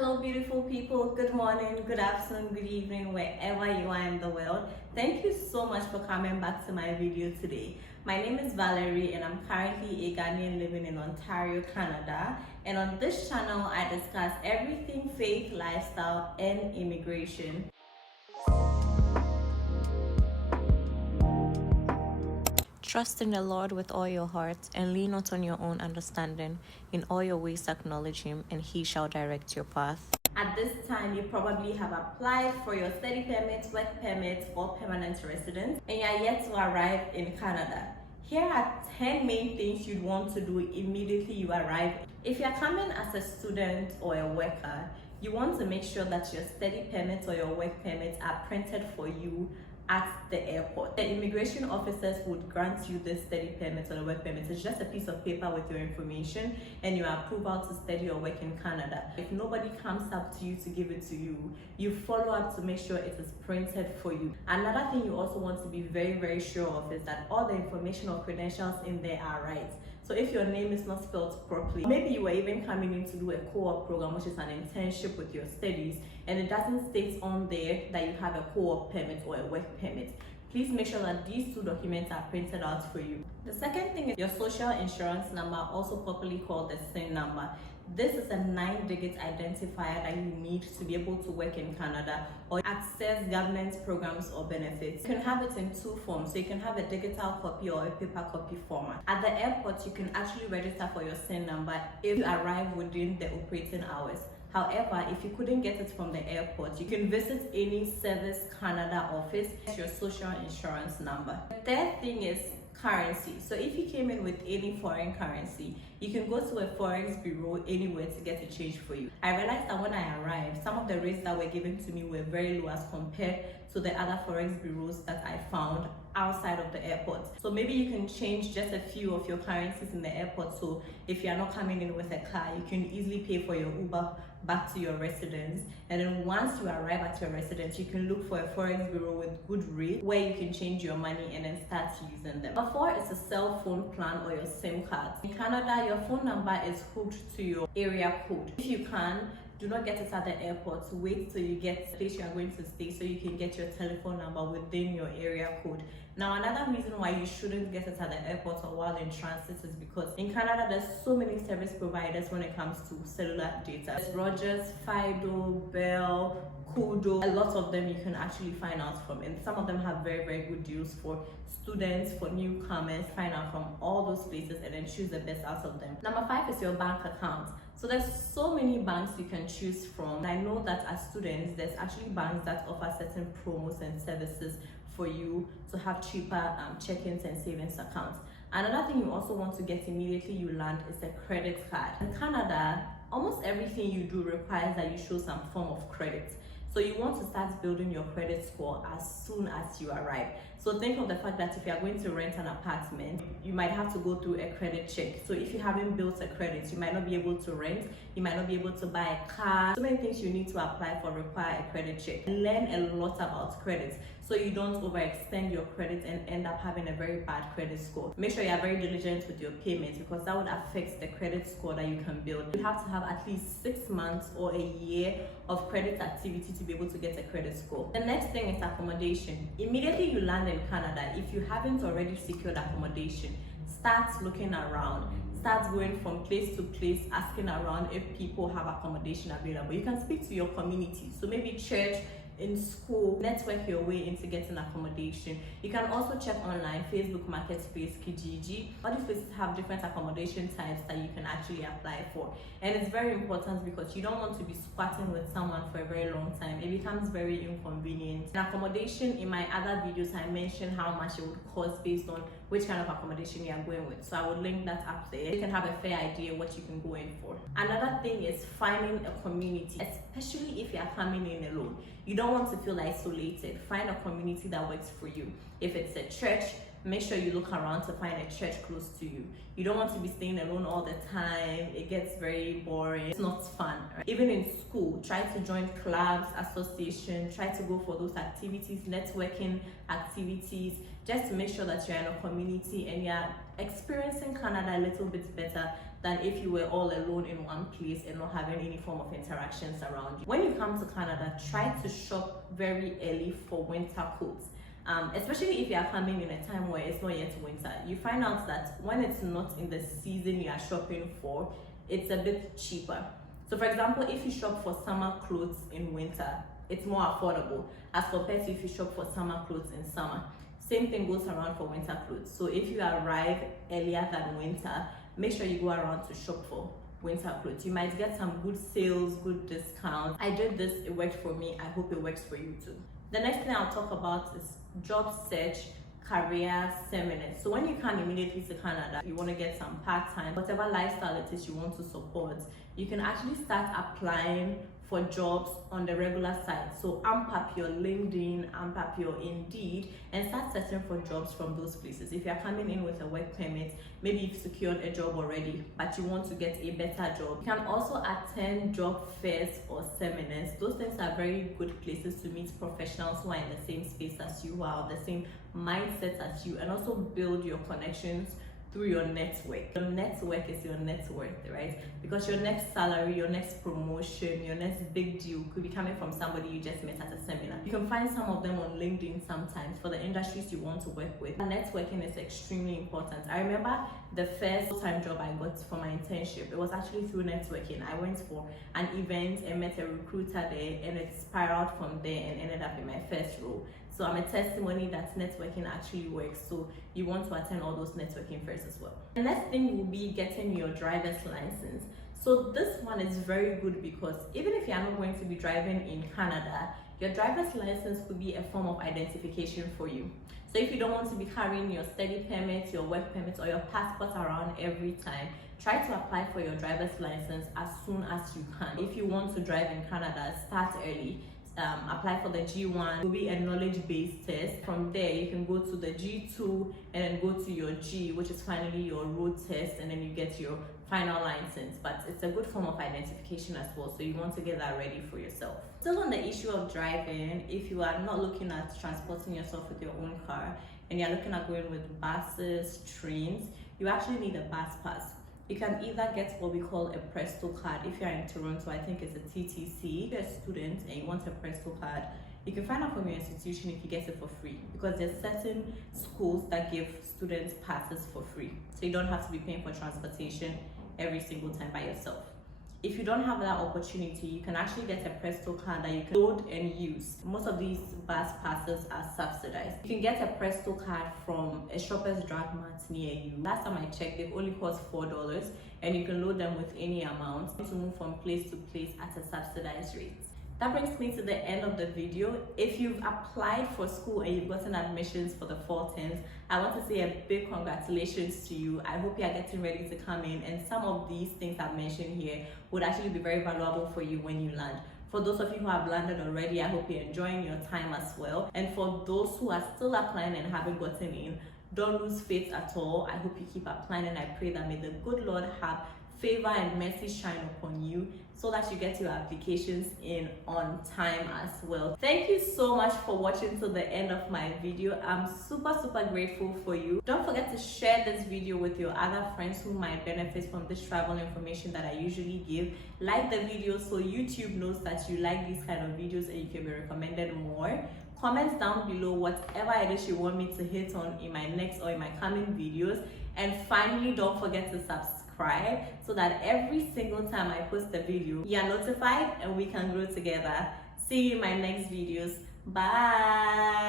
Hello, beautiful people. Good morning, good afternoon, good evening, wherever you are in the world. Thank you so much for coming back to my video today. My name is Valerie and I'm currently a Ghanaian living in Ontario, Canada. And on this channel, I discuss everything faith, lifestyle, and immigration. Trust in the Lord with all your heart and lean not on your own understanding. In all your ways acknowledge Him and He shall direct your path. At this time, you probably have applied for your study permit, work permit, or permanent residence, and you are yet to arrive in Canada. Here are 10 main things you'd want to do immediately you arrive. If you're coming as a student or a worker, you want to make sure that your study permit or your work permit are printed for you at the airport. The immigration officers would grant you this study permit or the work permit. It's just a piece of paper with your information and your approval to study or work in Canada. If nobody comes up to you to give it to you, you follow up to make sure it is printed for you. Another thing you also want to be very sure of is that all the information or credentials in there are right. So if your name is not spelled properly, maybe you were even coming in to do a co-op program, which is an internship with your studies, and it doesn't state on there that you have a co-op permit or a work permit, please make sure that these two documents are printed out for you. The second thing is your social insurance number, also popularly called the SIN number. This is a 9-digit identifier that you need to be able to work in Canada or access government programs or benefits. You can have it in two forms. So you can have a digital copy or a paper copy format. At the airport, you can actually register for your SIN number if you arrive within the operating hours. However, if you couldn't get it from the airport, you can visit any Service Canada office, get your social insurance number. The third thing is currency. So if you came in with any foreign currency, you can go to a forex bureau anywhere to get it changed for you. I realized that when I arrived, some of the rates that were given to me were very low as compared to the other forex bureaus that I found outside of the airport. So maybe you can change just a few of your currencies in the airport. So if you are not coming in with a car, you can easily pay for your Uber back to your residence. And then once you arrive at your residence, you can look for a forex bureau with good rates where you can change your money and then start using them. Number 4 is a cell phone plan or your SIM card. In Canada, your phone number is hooked to your area code. If you can, do not get it at the airport. Wait till you get the place you are going to stay so you can get your telephone number within your area code. Now, another reason why you shouldn't get it at the airport or while in transit is because in Canada, there's so many service providers when it comes to cellular data. There's Rogers, Fido, Bell, Kudo. A lot of them you can actually find out from, and some of them have very good deals for students, for newcomers. Find out from all those places and then choose the best out of them. Number 5 is your bank account. So there's so many banks you can choose from. I know that as students, there's actually banks that offer certain promos and services for you to have cheaper check-ins and savings accounts. Another thing you also want to get immediately you land is a credit card. In Canada, almost everything you do requires that you show some form of credit. So you want to start building your credit score as soon as you arrive. So think of the fact that if you are going to rent an apartment, you might have to go through a credit check. So if you haven't built a credit, you might not be able to rent, you might not be able to buy a car. So many things you need to apply for require a credit check. Learn a lot about credit so you don't overextend your credit and end up having a very bad credit score. Make sure you are very diligent with your payments because that would affect the credit score that you can build. You have to have at least 6 months or a year of credit activity to be able to get a credit score. The next thing is accommodation. Immediately you land in Canada, if you haven't already secured accommodation, start looking around. Start going from place to place, asking around if people have accommodation available. You can speak to your community. So maybe church, in school, network your way into getting accommodation. You can also check online, Facebook Marketplace, Kijiji. All these places have different accommodation types that you can actually apply for. And it's very important because you don't want to be squatting with someone for a very long time. It becomes very inconvenient. In accommodation, in my other videos, I mentioned how much it would cost based on which kind of accommodation you are going with. So I would link that up there. You can have a fair idea what you can go in for. Another thing is finding a community, especially if you are coming in alone. You don't want to feel isolated. Find a community that works for you. If it's a church, make sure you look around to find a church close to you. You don't want to be staying alone all the time. It gets very boring. It's not fun, right? Even in school, try to join clubs, associations, try to go for those activities, networking activities, just to make sure that you're in a community and you're experiencing Canada a little bit better than if you were all alone in one place and not having any form of interactions around you. When you come to Canada, try to shop very early for winter coats. Especially if you are coming in a time where it's not yet winter. You find out that when it's not in the season you are shopping for, it's a bit cheaper. So for example, if you shop for summer clothes in winter, it's more affordable as compared to if you shop for summer clothes in summer. Same thing goes around for winter clothes. So if you arrive earlier than winter, make sure you go around to shop for winter clothes. You might get some good sales, good discounts. I did this, it worked for me. I hope it works for you too. The next thing I'll talk about is job search, career seminars. So when you come immediately to Canada, you want to get some part-time, whatever lifestyle it is you want to support, you can actually start applying for jobs on the regular side. So amp up your LinkedIn, amp up your Indeed, and start searching for jobs from those places. If you're coming in with a work permit, maybe you've secured a job already, but you want to get a better job. You can also attend job fairs or seminars. Those things are very good places to meet professionals who are in the same space as you, who are the same mindset as you, and also build your connections through your network. Your network is your net worth, right? Because your next salary, your next promotion, your next big deal could be coming from somebody you just met at a seminar. You can find some of them on LinkedIn sometimes for the industries you want to work with. Networking is extremely important. I remember the first full-time job I got for my internship, it was actually through networking. I went for an event and met a recruiter there, and it spiraled from there and ended up in my first role. So I'm a testimony that networking actually works. So you want to attend all those networking fairs as well. The next thing will be getting your driver's license. So this one is very good because even if you're not going to be driving in Canada, your driver's license could be a form of identification for you. So if you don't want to be carrying your study permit, your work permit, or your passport around every time, try to apply for your driver's license as soon as you can. If you want to drive in Canada, start early. Apply for the G1. It will be a knowledge-based test. From there, you can go to the G2 and then go to your G, which is finally your road test, and then you get your final license. But it's a good form of identification as well, so you want to get that ready for yourself. Still on the issue of driving, if you are not looking at transporting yourself with your own car and you're looking at going with buses, trains, you actually need a bus pass. You can either get what we call a Presto card. If you're in Toronto, I think it's a TTC. If you're a student and you want a Presto card, you can find out from your institution if you get it for free, because there's certain schools that give students passes for free. So you don't have to be paying for transportation every single time by yourself. If you don't have that opportunity, you can actually get a Presto card that you can load and use. Most of these bus passes are subsidized. You can get a Presto card from a Shoppers Drug Mart near you. Last time I checked, they only cost $4, and you can load them with any amount to move from place to place at a subsidized rate. That brings me to the end of the video. If you've applied for school and you've gotten admissions for the fall terms, I want to say a big congratulations to you. I hope you are getting ready to come in, and some of these things I've mentioned here would actually be very valuable for you when you land. For those of you who have landed already, I hope you're enjoying your time as well. And for those who are still applying and haven't gotten in, don't lose faith at all. I hope you keep applying, and I pray that may the good Lord have favor and mercy shine upon you so that you get your applications in on time as well. Thank you so much for watching till the end of my video. I'm super grateful for you. Don't forget to share this video with your other friends who might benefit from this travel information that I usually give. Like the video so YouTube knows that you like these kind of videos and you can be recommended more. Comment down below whatever it is you want me to hit on in my next or in my coming videos. And finally, don't forget to subscribe so that every single time I post a video, you are notified and we can grow together. See you in my next videos. Bye.